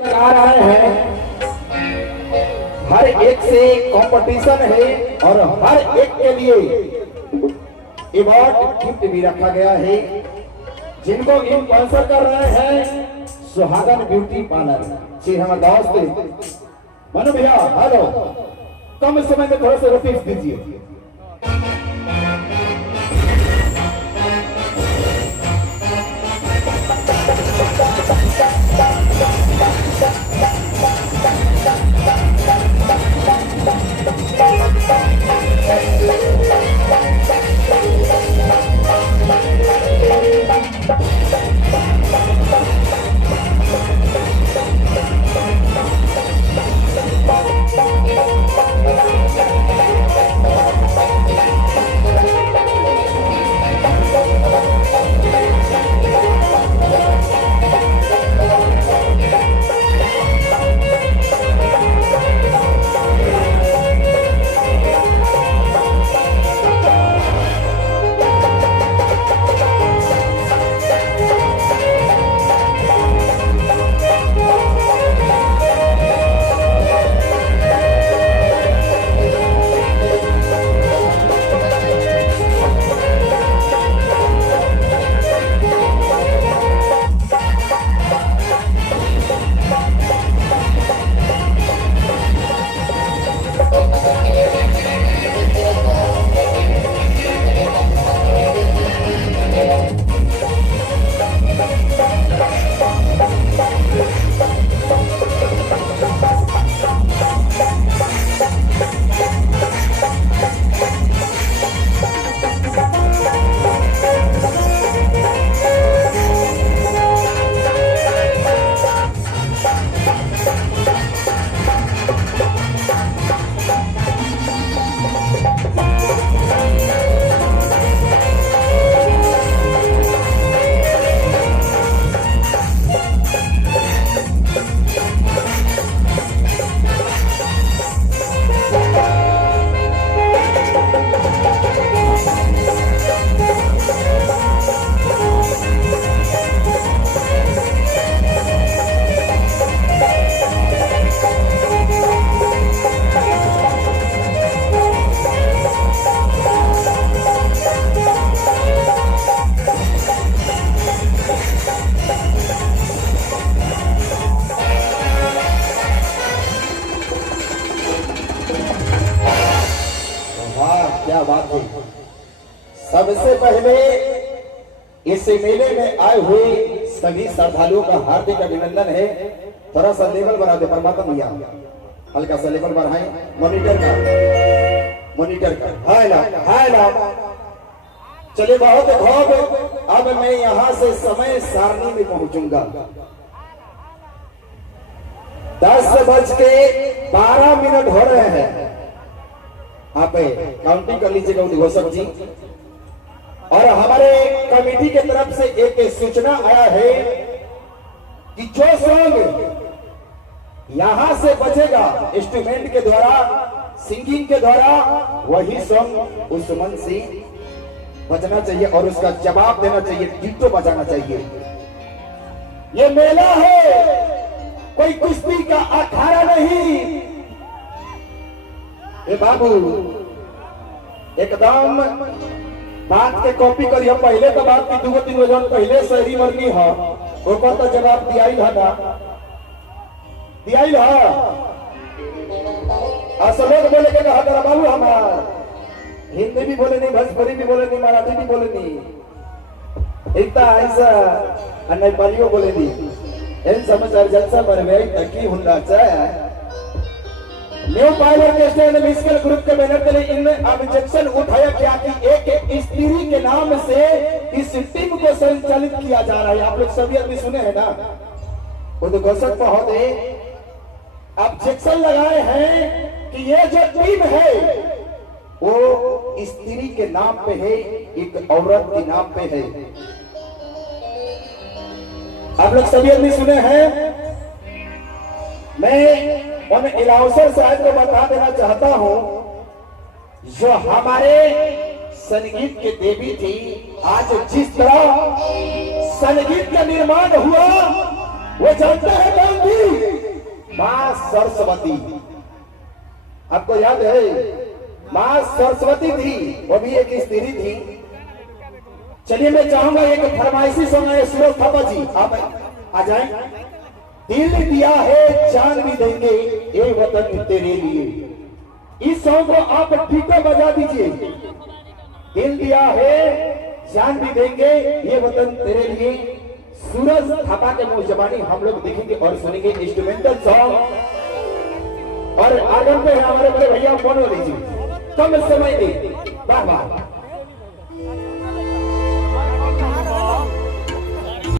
आ रहे हैं, हर एक से कंपटीशन है और हर एक के लिए अवार्ड गिफ्ट भी रखा गया है। जिनको स्पॉन्सर कर रहे हैं सुहागन ब्यूटी पार्लर जी, हमारे दोस्त मनु भैया, हेलो, कम समय में थोड़ा सा रुपीस दीजिए। क्या बात है। सबसे पहले इस मेले में आए हुए सभी श्रद्धालुओं का हार्दिक अभिनंदन है। थोड़ा सा लेवल बढ़ा दे परमात्मा भैया, हल्का सा लेवल बढ़ाएं मॉनिटर का। हाय ला चले, बहुत खूब। अब मैं यहां से समय सारणी में पहुंचूंगा। 10:12 हो रहे हैं। आप काउंटिंग कर लीजिएगा उद्घोषक जी। और हमारे कमेटी की तरफ से एक सूचना आया है कि जो सॉन्ग यहां से बचेगा इंस्ट्रूमेंट के द्वारा, सिंगिंग के द्वारा, वही सॉन्ग उस मन से बजना चाहिए और उसका जवाब देना चाहिए, डिट्टो बजाना चाहिए। ये मेला है, कोई कुश्ती का अखाड़ा नहीं। ए बाबू, एकदम बात के कॉपी करिए। पहले तो बात की 2-3 बजे पहले सही मरनी है, ओकर तो जवाब दिया ही था। असलोग बोले के कहा तेरा बाबू, हमार हिंदी भी बोले नहीं, भोजपुरी भी बोले नहीं, मराठी भी बोले नहीं, इतना ऐसा नेपालियों बोले नहीं। इन समाचार जलसा पर तकी होना चाहिए। न्यू पावर के स्टैंड म्यूजिकल ग्रुप के बैनर के लिए इनने ऑब्जेक्शन उठाया क्या कि एक स्त्री के नाम से इस टीम को संचालित किया जा रहा है। आप लोग सभी आदमी सुने हैं ना, उद्घोषक महोदय ऑब्जेक्शन लगाए हैं कि ये जो टीम है वो स्त्री के नाम पे है, एक औरत के नाम पे है। आप लोग सभी आदमी सुने हैं। मैं उन इलाउसर साहब को बता देना चाहता हूं जो हमारे संगीत के देवी थी। आज जिस तरह संगीत का निर्माण हुआ वो जानते हैं कौन थी? माँ सरस्वती, आपको याद है माँ सरस्वती थी, वो भी एक स्त्री थी। चलिए मैं चाहूंगा एक फरमाइशी सॉन्ग है, सूरज थापा जी आप आ जाएं। दिल दिया है जान भी देंगे ये वतन तेरे लिए, इस सॉन्ग को आप ठीक बजा दीजिए। दिल दिया है जान भी देंगे ये वतन तेरे लिए, सूरज थापा के मुंह जबानी हम लोग देखेंगे और सुनेंगे इंस्ट्रूमेंटल सॉन्ग। और आगन पे हमारे बड़े भैया फोन हो लीजिए, कम समय में। वाह वाह।